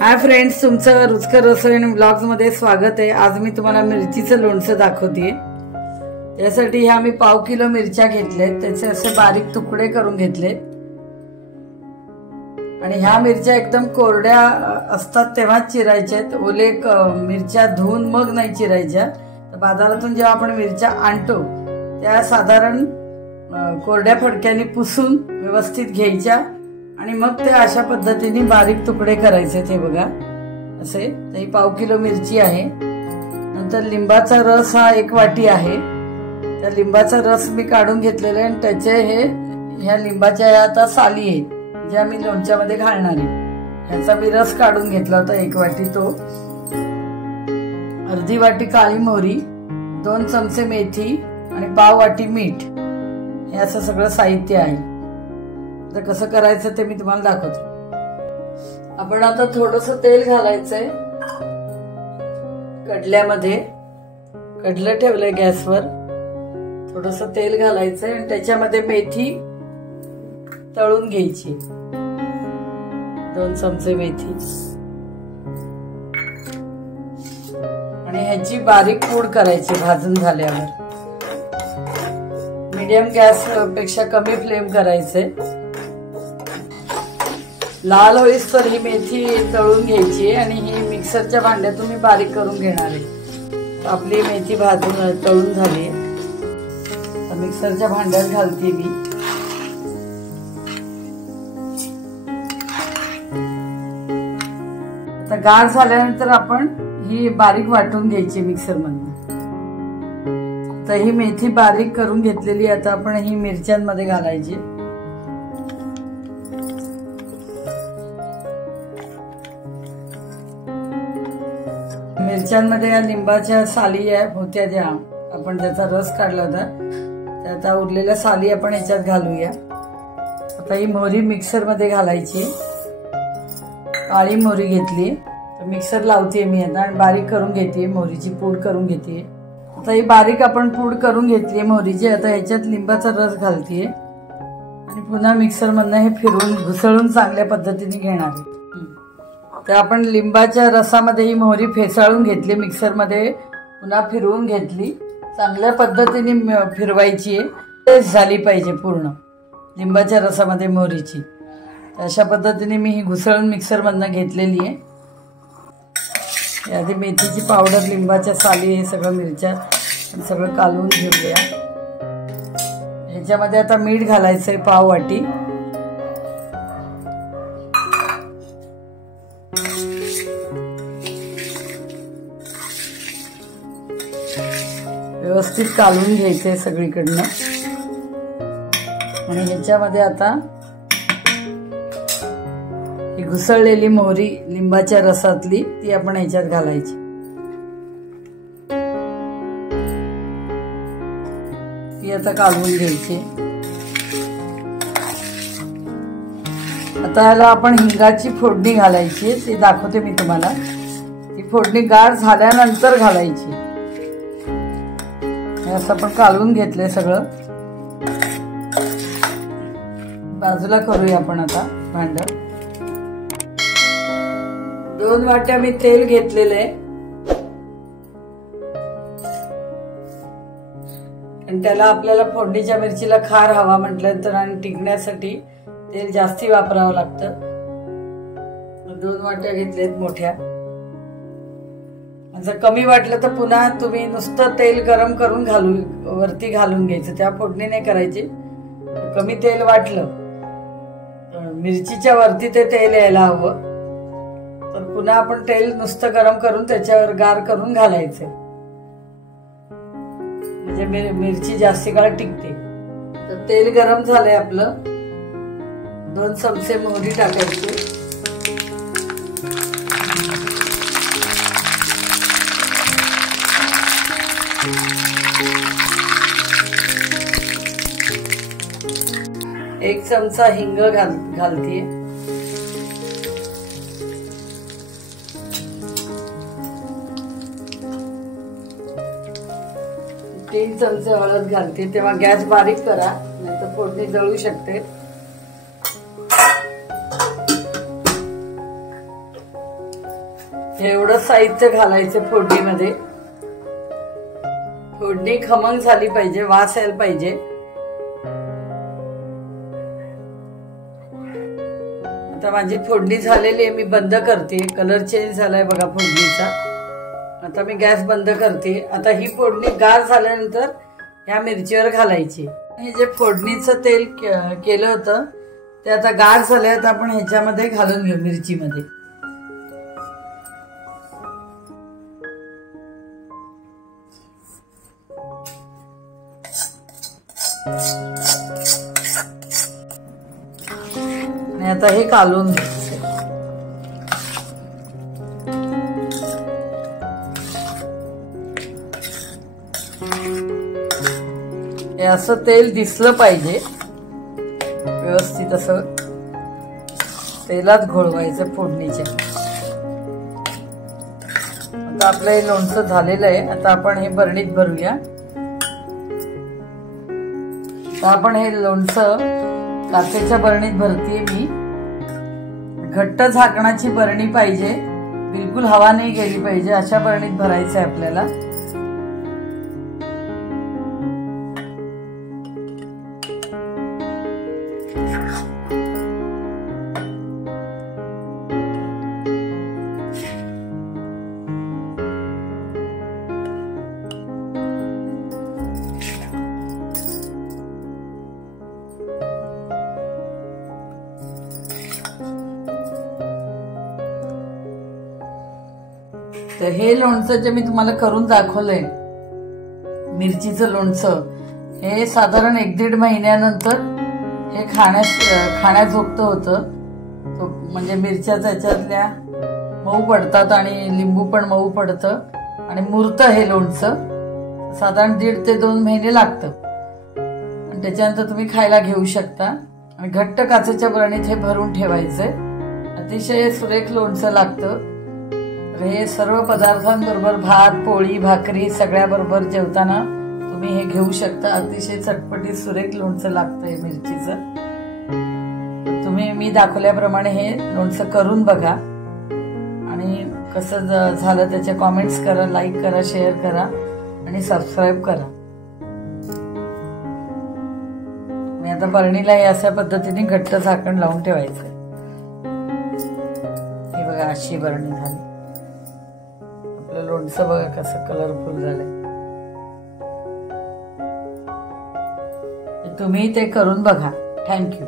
Hi friends, तुमचं रुचकर रसोई आणि ब्लॉग्स मध्ये स्वागत आहे। आज मी तुम्हाला मिरचीचं लोणचं दाखवते। त्यासाठी ह्या मी पाव किलो मिरच्या घेतलेत, त्याचे असे बारीक तुकडे करून घेतले। आणि ह्या मिरच्या एकदम कोरड्या असतात तेव्हाच चिरायच्या आहेत। ओले मिरच्या धुवून मग नाही चिरायच्या। तर बाजारातून जेव्हा आपण मिरच्या आणतो त्या साधारण कोरड्या फडक्याने पुसून व्यवस्थित घ्यायच्या आणि मग ते अशा पद्धतीने बारीक तुकडे करायचे। ते बघा असे। ही पाव किलो मिरची आहे। नंतर लिंबाचा रस हा 1 वाटी आहे। त्या लिंबाचा रस मी काढून घेतलेला आहे आणि त्याचे ह्या लिंबाच्या आता साली आहेत ज्या मी लोणच्यामध्ये घालणार आहे। ह्याचा मी रस काढून घेतला होता 1 वाटी तो। अर्धी वाटी काळी मोहरी, 2 चमचे मेथी आणि पाव वाटी मीठ, हे असं सगळं साहित्य आहे। तर कसं करायचं ते मी तुम्हाला दाखवतो। आपण आता थोडंसं तेल घालायचंय कडल्यामध्ये। कडलं ठेवलंय गॅसवर। थोडंसं तेल घालायचंय आणि त्याच्यामध्ये मेथी तळून घ्यायची, 2 चमचे मेथी। आणि ह्याची बारीक पूड करायची भाजून झाल्यावर। मीडियम गॅस पेक्षा कमी फ्लेम करायचे। लाल होईस तर ही मेथी तळून घ्यायची आणि ही मिक्सरच्या भांड्यातून मी बारीक करून घेणार आहे। आपली मेथी भाजून तळून झाली, मिक्सरच्या भांड्यात घालते मी। आता गार झाल्यानंतर आपण ही बारीक वाटून घ्यायची मिक्सर मधून। तर ही मेथी बारीक करून घेतलेली आता आपण ही मिरच्यांमध्ये घालायची। मिरच्यांमध्ये या लिंबाच्या साली होत्या ज्या आपण त्याचा रस काढला होता, त्या आता उरलेल्या साली आपण याच्यात घालूया। आता ही मोहरी मिक्सर मध्ये घालायची। काळी मोहरी घेतली, तर मिक्सर लावते मी आता आणि बारीक करून घेते। मोहरीची पूड करून घेते। आता ही बारीक आपण पूड करून घेतली मोहरीची। आता ह्याच्यात लिंबाचा रस घालते आणि पुन्हा मिक्सर मधनं हे फिरवून घुसळून चांगल्या पद्धतीने घेणार आहे। तर आपण लिंबाच्या रसामध्ये ही मोहरी फेसाळून घेतली, मिक्सर मध्ये पुन्हा फिरवून घेतली। चांगल्या पद्धतीने फिरवायची आहे, झाली पाहिजे पूर्ण लिंबाच्या रसामध्ये मोहरीची। अशा पद्धतीने मी ही घुसळून मिक्सर मधनं घेतलेली आहे। आधी मेथीची पावडर, लिंबाच्या साली, हे सगळं मिरच्या सगळं कालवून घेऊया। ह्याच्यामध्ये आता मीठ घालायचंय पाव वाटी। व्यवस्थित कालवून घ्यायचंय सगळीकडनं। आणि ह्याच्यामध्ये आता ही घुसळलेली मोहरी लिंबाच्या रसातली ती आपण ह्याच्यात घालायची। ती आता कालवून घ्यायची। आता याला आपण हिंगाची फोडणी घालायची, ती दाखवते मी तुम्हाला। ती फोडणी गार झाल्यानंतर घालायची। असं आपण कालवून घेतलंय सगळं। बाजूला करूया आपण आता भांड। 2 वाट्या मी तेल घेतलेलं आहे आणि त्याला आपल्याला फोडणीच्या मिरचीला खार हवा म्हटल्यानंतर आणि टिकण्यासाठी तेल जास्ती वापरावं लागतं। 2 वाट्या घेतलेत मोठ्या। जर कमी वाटलं तर पुन्हा तुम्ही नुसतं तेल गरम करून वरती घालून घ्यायचं, त्या फोडणी नाही करायची। कमी तेल वाटलं, मिरचीच्या वरती ते तेल यायला हवं, तर पुन्हा आपण तेल नुसतं गरम करून त्याच्यावर गार करून घालायचं, म्हणजे मिरची जास्ती काळ टिकते। तर तेल गरम झालंय आपलं। 2 चमचे मोहरी टाकायची। एक चमचा हिंग घालते। 3 चमचे हळद घालते। तेव्हा गॅस बारीक करा, नाहीतर फोडणी जळू शकते। एवढं साहित्य घालायचं फोडणीमध्ये. फोडणी खमंग झाली पाहिजे, वास यायला पाहिजे. आता माझी फोडणी झालेली आहे, मी बंद करते. कलर चेंज झालाय बघा फोडणीचा. आता मी गॅस बंद करते. आता ही फोडणी गार झाल्यानंतर ह्या मिरचीवर घालायची. हे जे फोडणीचं तेल केलं होतं ते आता गार झालंय. आता आपण ह्याच्यामध्ये घालून घेऊ मिरचीमध्ये. आणि आता हे कालून घ्यायचं. हे असं तेल दिसलं पाहिजे व्यवस्थित. असं तेलात घोळवायचं फोडणीच्या. आता आपलं हे लोणचं झालेलं आहे. आता आपण हे बरणीत भरूया. आता आपण हे लोणचं काचेच्या बरणीत भरते मी. घट्ट झाकणाची बरणी पाहिजे, बिलकुल हवा नाही गेली पाहिजे अशा बरणीत भरायचं आहे आपल्याला. तर हे लोणचं जे मी तुम्हाला करून दाखवलंय, मिरचीचं लोणचं, हे साधारण 1-1.5 महिन्यानंतर हे खाण्याजोगतं होतं. तो म्हणजे मिरच्या त्याच्यातल्या मऊ पडतात आणि लिंबू पण मऊ पडतं आणि मुरतं हे लोणचं. साधारण 1.5 ते 2 महिने लागतं आणि त्याच्यानंतर तुम्ही खायला घेऊ शकता. आणि घट्ट काचेच्या बरणीत हे भरून ठेवायचंय. अतिशय सुरेख लोणचं लागतं. हे सर्व पदार्थांबरोबर भात, पोळी, भाकरी सगळ्याबरोबर जेवताना तुम्ही हे घेऊ शकता. अतिशय चटपटीत सुरेख लोणचं लागतं हे मिरचीचं. तुम्ही मी दाखवल्याप्रमाणे हे लोणचं करून बघा आणि कसं झालं त्याचे कॉमेंट्स करा, लाईक करा, शेअर करा आणि सबस्क्राईब करा. मी आता बरणीला हे अशा पद्धतीने घट्ट झाकण लावून ठेवायचं. हे बघा अशी बरणी झाली. आपलं लोणचं बघा कसं कलरफुल झालंय. तुम्ही ते करून बघा. थँक्यू.